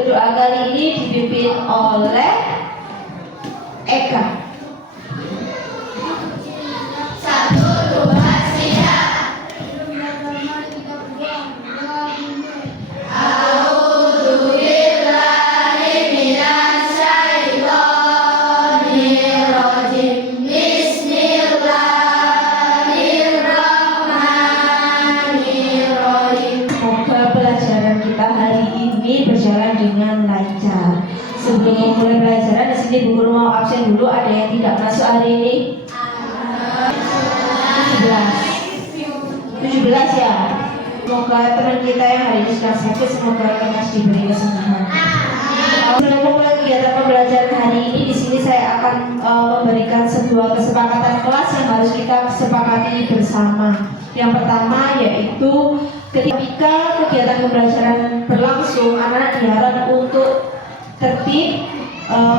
untuk doa kali ini dipimpin oleh Eka. Berjalan dengan lancar. Sebelum memulai pelajaran, di sini Bu Guru mau absen dulu. Ada yang tidak masuk hari ini? 17 ya. Semoga teman kita yang hari ini sudah sakit, semoga lekas diberi kesembuhan. Sebelum memulai kegiatan pembelajaran hari ini, di sini saya akan memberikan sebuah kesepakatan kelas yang harus kita sepakati bersama. Yang pertama yaitu ketika kegiatan pembelajaran berlangsung, anak-anak diharap untuk tertib,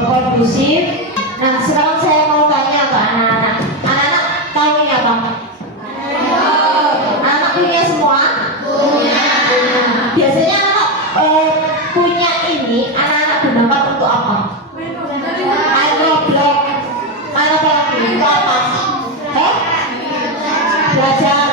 kondusif. Nah, sekarang saya mau tanya ke anak-anak. Anak-anak tahu ini apa? Anak punya semua? Punya. Biasanya anak punya ini, anak-anak gunakan untuk apa? Main Roblox. Main apa lagi? Untuk apa? Belajar.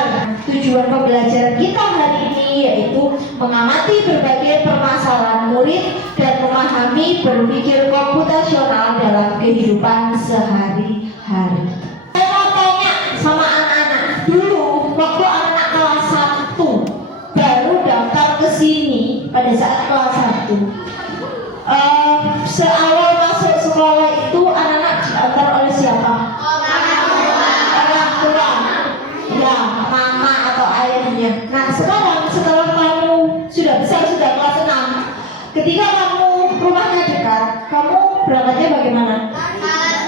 Tujuan pembelajaran kita hari ini yaitu mengamati berbagai permasalahan murid dan memahami berpikir komputasional dalam kehidupan sehari-hari. Saya mau tanya sama anak-anak, dulu waktu anak kelas 1 baru daftar ke sini pada saat kelas 1, seawal masuk sekolah itu anak-anak diantar oleh siapa? Orang tua. Ya, mama atau ayahnya. Nah, sekarang setelah kamu sudah besar, sudah kelas 6, ketika kamu rumahnya dekat, kamu berangkatnya bagaimana?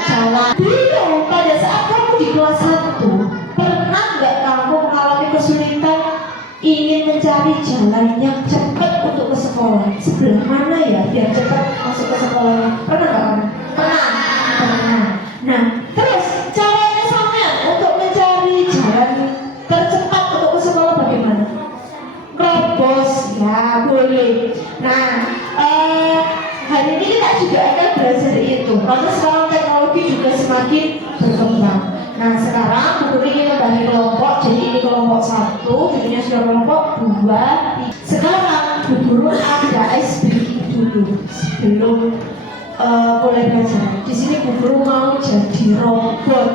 Jalan. Dulu pada saat kamu di kelas 1, pernah nggak kamu mengalami kesulitan ingin mencari jalan yang cepat untuk ke sekolah? Sebelah mana ya biar cepat masuk ke sekolah? Pernah nggak kamu? Pernah. Nah, terus caranya sampean untuk mencari jalan tercepat untuk ke sekolah bagaimana? Terobos, ya boleh. Nah, hari ini kita juga akan belajar itu, karena sekarang teknologi juga semakin berkembang. Nah, sekarang Bu Guru ingin membagi kelompok, jadi ini kelompok 1, jadinya sudah kelompok 2. Sekarang Bu Guru ada ice breaking dulu sebelum mulai belajar. Di sini Bu Guru mau jadi robot.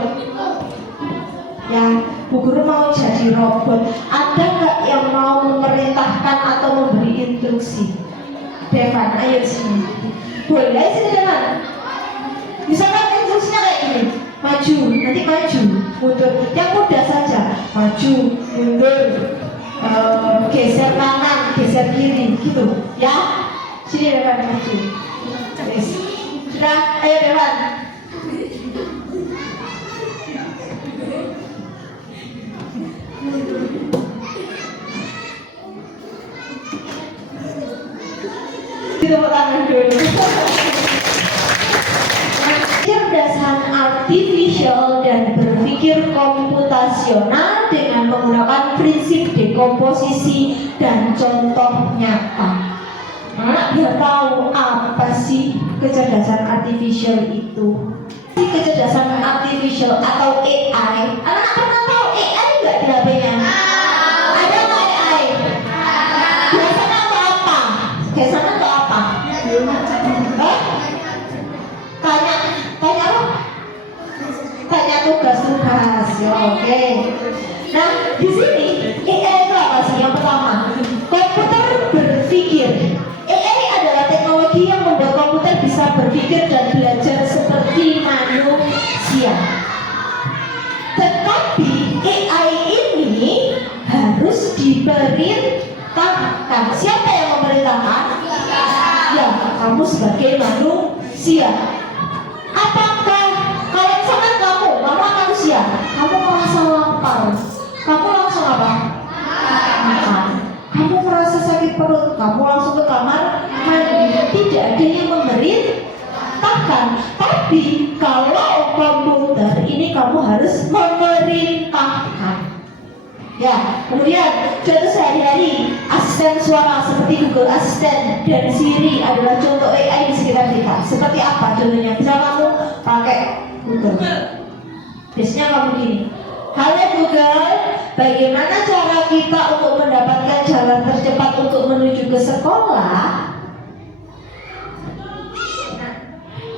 Ya, Bu Guru mau jadi robot. Ada nggak yang mau memerintahkan atau memberi instruksi? Devan, ayo sini. Boleh, ayo sini Devan. Misalkan instruksinya kayak gini, maju, nanti maju, mundur. Yang mudah saja, maju, mundur, geser kanan, geser kiri, gitu. Ya, sini Devan, maju. Yes. Sudah, ayo Devan. Tepuk tangan dulu. Kecerdasan artifisial dan berpikir komputasional dengan menggunakan prinsip dekomposisi dan contoh nyata. Anak biar tahu apa sih kecerdasan artifisial itu. Kecerdasan artifisial atau AI. Anak pernah tahu AI nggak di HP-nya? Ada nggak AI? Biasanya untuk apa? Biasanya untuk apa? Tanya apa? Tanya tugas-tugas. Ya, oke. Nah, di sini AI itu apa sih? Yang pertama, komputer berpikir. AI adalah teknologi yang membuat komputer bisa berpikir dan belajar seperti manusia. Tetapi AI ini harus diperintahkan. Siapa yang memerintahkan? Ya, kamu sebagai manusia. Apakah kalau misalkan kamu manusia, kamu merasa lapar, kamu langsung apa? Makan. Kamu merasa sakit perut, kamu langsung ke kamar mandi. Tidak ada yang memerintahkan. Tapi kalau komputer ini kamu harus memerintahkan. Ya, kemudian contoh sehari-hari asisten suara seperti Google Google Assistant dan Siri adalah contoh AI di sekitar kita. Seperti apa contohnya? Bisa kamu pakai Google. Biasanya kamu gini, halo Google, bagaimana cara kita untuk mendapatkan jalan tercepat untuk menuju ke sekolah? Nah,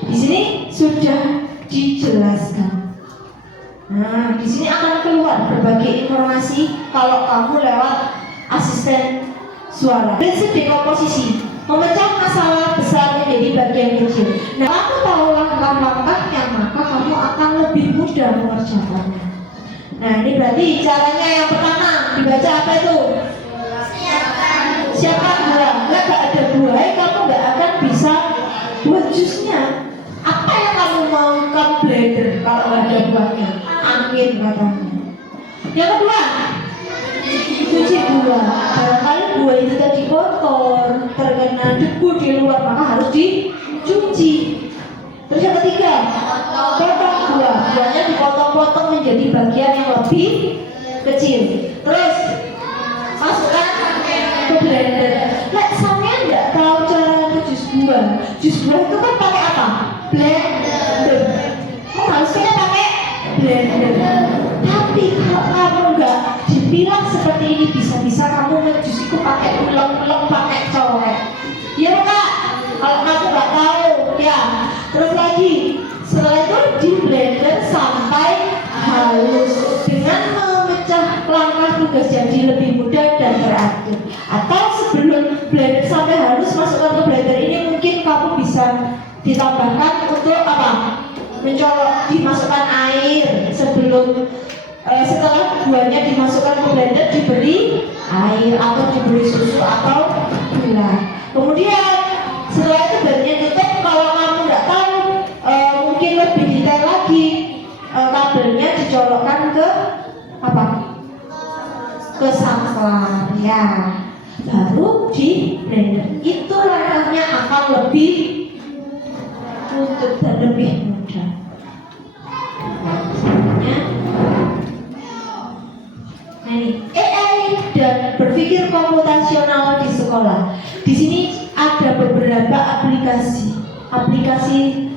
di sini sudah dijelaskan. Nah, di sini akan keluar berbagai informasi kalau kamu lewat asisten suara. Prinsip dekomposisi, memecah masalah besar menjadi bagian kecil. Nah, kamu tahu langkah-langkahnya, maka kamu akan lebih mudah mengerjakannya. Nah, ini berarti caranya yang pertama dibaca apa itu? Siapkan buah. Nggak ada buah, kamu nggak akan bisa buat jusnya. Apa yang kamu mau? Kamu blender kalau nggak ada buahnya. Angin katanya. Yang kedua, cuci buah. Barangkali buah itu tadi kotor, terkena debu di luar, maka harus dicuci. Terus yang ketiga, potong buah. Buahnya dipotong-potong menjadi bagian yang lebih kecil. Terus masukkan ke blender. Nah, saya nggak tahu cara jus buah. Jus buah itu kan pakai apa? Blender. Harus kita pakai blender. Tapi kalau kamu nggak dipilah seperti ini, bisa-bisa kamu ngejus itu pakai ulang-ulang, pakai colek. Ya Kak, kalau kamu nggak tahu ya. Terus lagi, setelah itu di blender sampai halus dengan memecah langkah tugas jadi lebih mudah dan teratur. Atau sebelum blender sampai halus, masukkan ke blender ini mungkin kamu bisa ditambahkan untuk apa? Mencolok, dimasukkan air sebelum setelah buahnya dimasukkan ke blender diberi air atau diberi susu atau gula. Kemudian setelah itu blender tutup. Kalau kamu nggak tahu mungkin lebih detail lagi, kabelnya dicolokkan ke apa? Ke saklar ya, baru di blender. Itu langkahnya akan lebih untuk dan lebih mudah. Nah ini AI dan berpikir komputasional di sekolah. Di sini ada beberapa aplikasi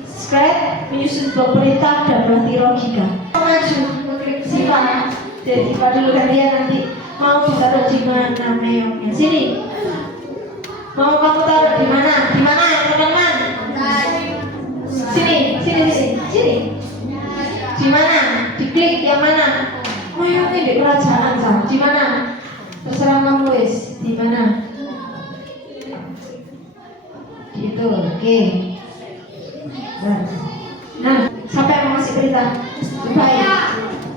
Scratch, menyusun blok perintah dan berarti logika. Maju, mengklik Siva. Jadi Siva dulu gantian nanti. Mau taruh di mana meongnya? Sini. Mau kamu taruh di mana? Di mana teman-teman? Sini. Di mana? Diklik yang mana? Meongnya di kerajaan sah. Di mana? Terserah kamu wis. Di mana? Gitu, oke. Nah, siapa yang mau ngasih perintah?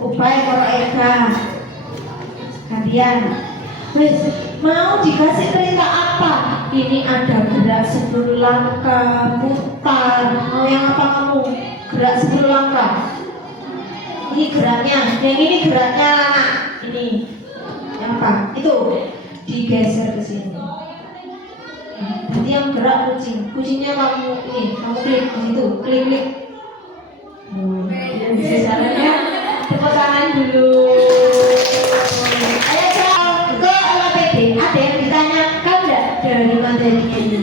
Upaya kalau Eka. Gantian. Wis, mau dikasih perintah apa? Ini ada gerak 10 langkah, mutar. Mau yang apa kamu? Gerak 10 langkah. Ini geraknya, yang ini geraknya anak. Ini yang apa? Itu digeser ke sini. Nanti yang gerak kucingnya kamu ini, kamu klik itu, klik. Bisa caranya. Tepuk tangan dulu. Ayo ke LKPD. Ada yang ditanyakan nggak dari materinya ini?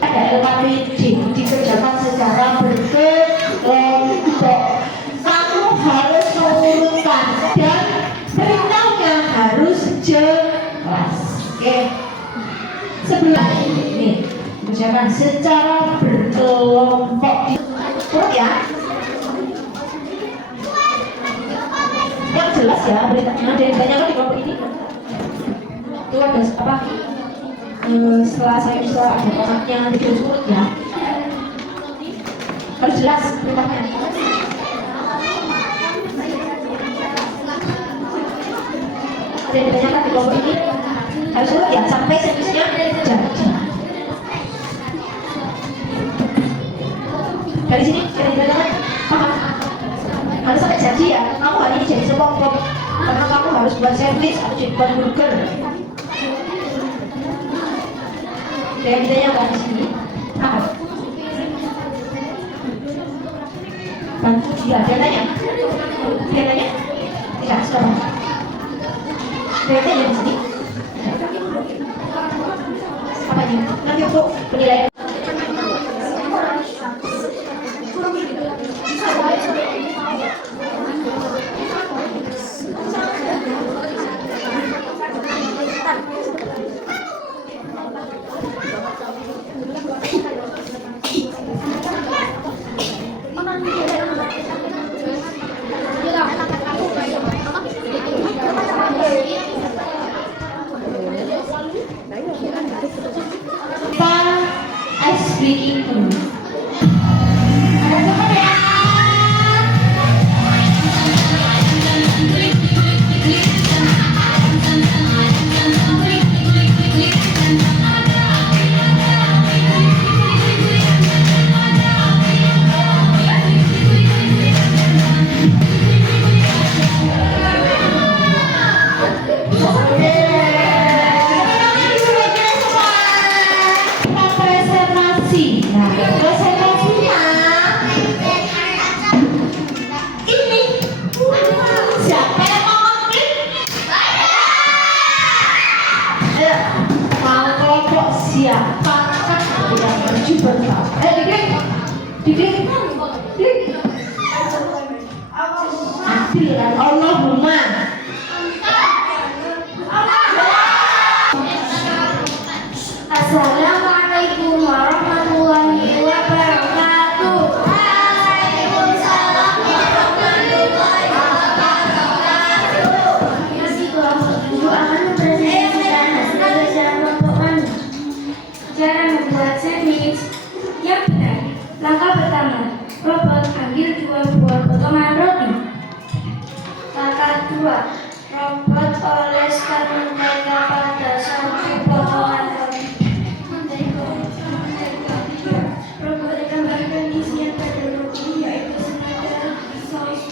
Ada LKPD dikerjakan secara berkelompok. Kamu harus mengurutkan dan perintahnya harus jelas. Oke. Sebelah ini kerjakan secara berkelompok. Urut ya. Yang jelas ya beritanya. Ada yang banyak kan di kelompok ini. Itu ada apa? Setelah saya bisa ada kotaknya nanti urut ya. Harus jelas beritanya. Ada yang banyak kan di kelompok ini. Harus urut ya sampai servisnya jadi. Dari sini paham? Harus sampai jadi ya. Kamu hari ini jadi sekelompok karena kamu harus buat servis atau jadi buat burger. Yang ditanyakan di sini paham? Bantu dia nanya. Tidak sekarang. Dia tanya di sini. Apanya? nanti untuk penilaian. Ice breaking dulu. Ada teman ya? Siapa yang maju bersama? Diklik. Adil kan? Allahumma. Assalamualaikum warahmatullahi wabarakatuh. Waalaikumsalam warahmatullahi wabarakatuh. Masih kelas 7 akan mempresentasikan hasil belajar kelompok kami. Cara membuat sandwich yang benar. Langkah pertama, robot ambil 2 buah potongan roti. Langkah 2, robot oleskan mentega pada 1 potongan roti. Robot tambahkan isian pada roti, yaitu selada, saus.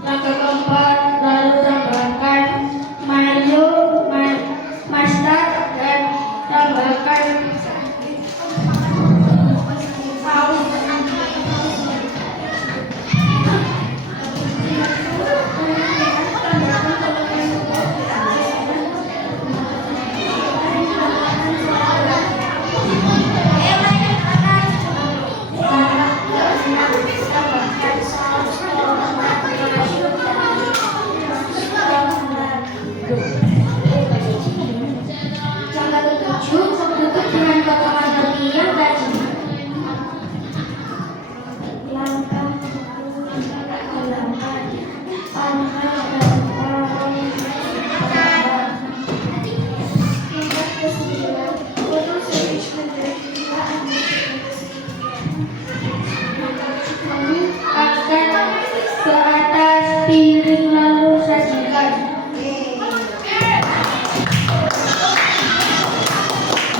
Langkah keempat, lalu tambahkan mayo, mustard, dan tambahkan saus. Tutup dengan potongan roti yang tadi. Langkah angkat ke atas piring lalu sajikan.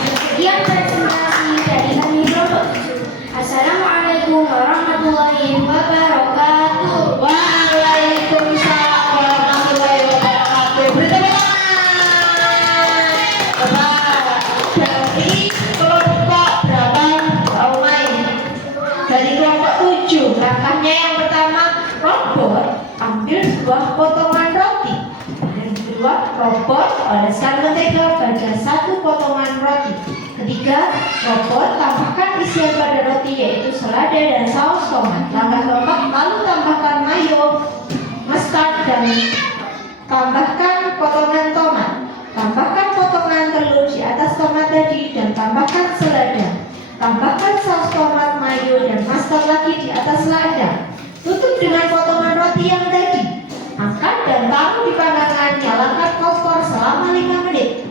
Sekian presentasi dari kami Kelompok 7. Assalamualaikum warahmatullahi wabarakatuh. Waalaikumsalam warahmatullahi wabarakatuh. Beri tepuk tangan. Dari kelompok berapa? Omai. Dari kelompok 7. Langkahnya yang pertama, robot ambil 2 potongan roti. Yang kedua, robot oleskan mentega pada 1 potongan roti. Ketiga, robot tambahkan isian pada roti yaitu selada dan saus tomat. Langkah keempat, lalu tambahkan mayo, mustard, dan tambahkan potongan tomat. Tambahkan potongan telur di atas tomat tadi dan tambahkan selada. Tambahkan saus tomat, mayo, dan mustard lagi di atas selada. Tutup dengan potongan roti yang tadi. Angkat dan taruh di panggangan. Nyalakan kompor selama 5 menit.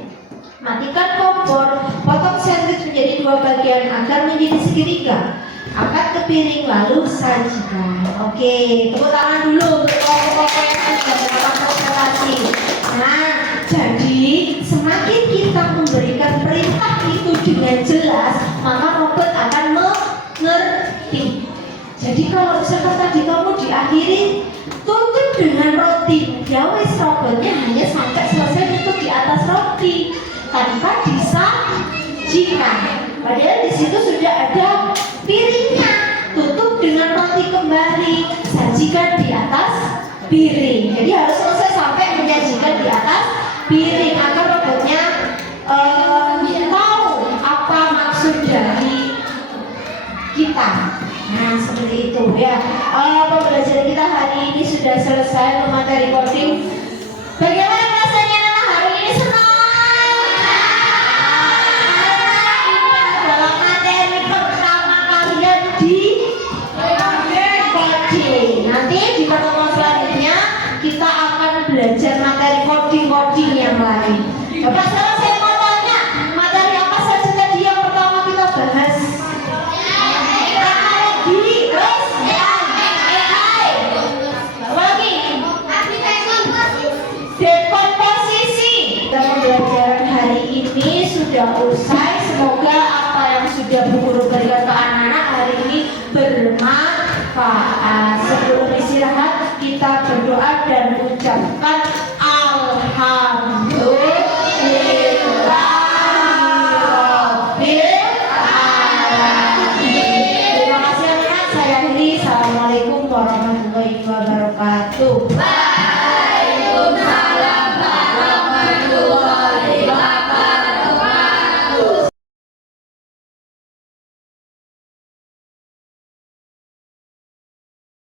Matikan kompor, potong sandwich menjadi 2 bagian agar menjadi segitiga. Angkat ke piring lalu sajikan. Oke, tepuk tangan dulu untuk kelompok yang sudah melakukan presentasi. Nah, jadi semakin kita memberikan perintah itu dengan jelas, maka robot akan mengerti. Jadi kalau misalkan tadi kamu diakhiri tutup dengan roti, ya wes robotnya hanya sampai selesai tutup di atas roti tanpa disajikan. Padahal di situ sudah ada piringnya. Tutup dengan roti kembali, sajikan di atas piring. Jadi harus selesai sampai menyajikan di atas piring agar robotnya itu ya. Pembelajaran kita hari ini sudah selesai untuk materi coding. Bagaimana rasanya anak hari ini? Senang? Karena ini adalah materi pertama kalian di coding. Nanti di pertemuan selanjutnya kita akan belajar materi coding yang lain. Coba sekarang saya mau tanya, materi apa saja tadi yang pertama kita bahas? Teknologi, terus AI, apa lagi? Dekomposisi. Pembelajaran hari ini sudah usai. Semoga apa yang sudah Bu Guru berikan ke anak-anak hari ini bermanfaat. Sebelum istirahat kita berdoa dan mengucapkan alhamdulillah.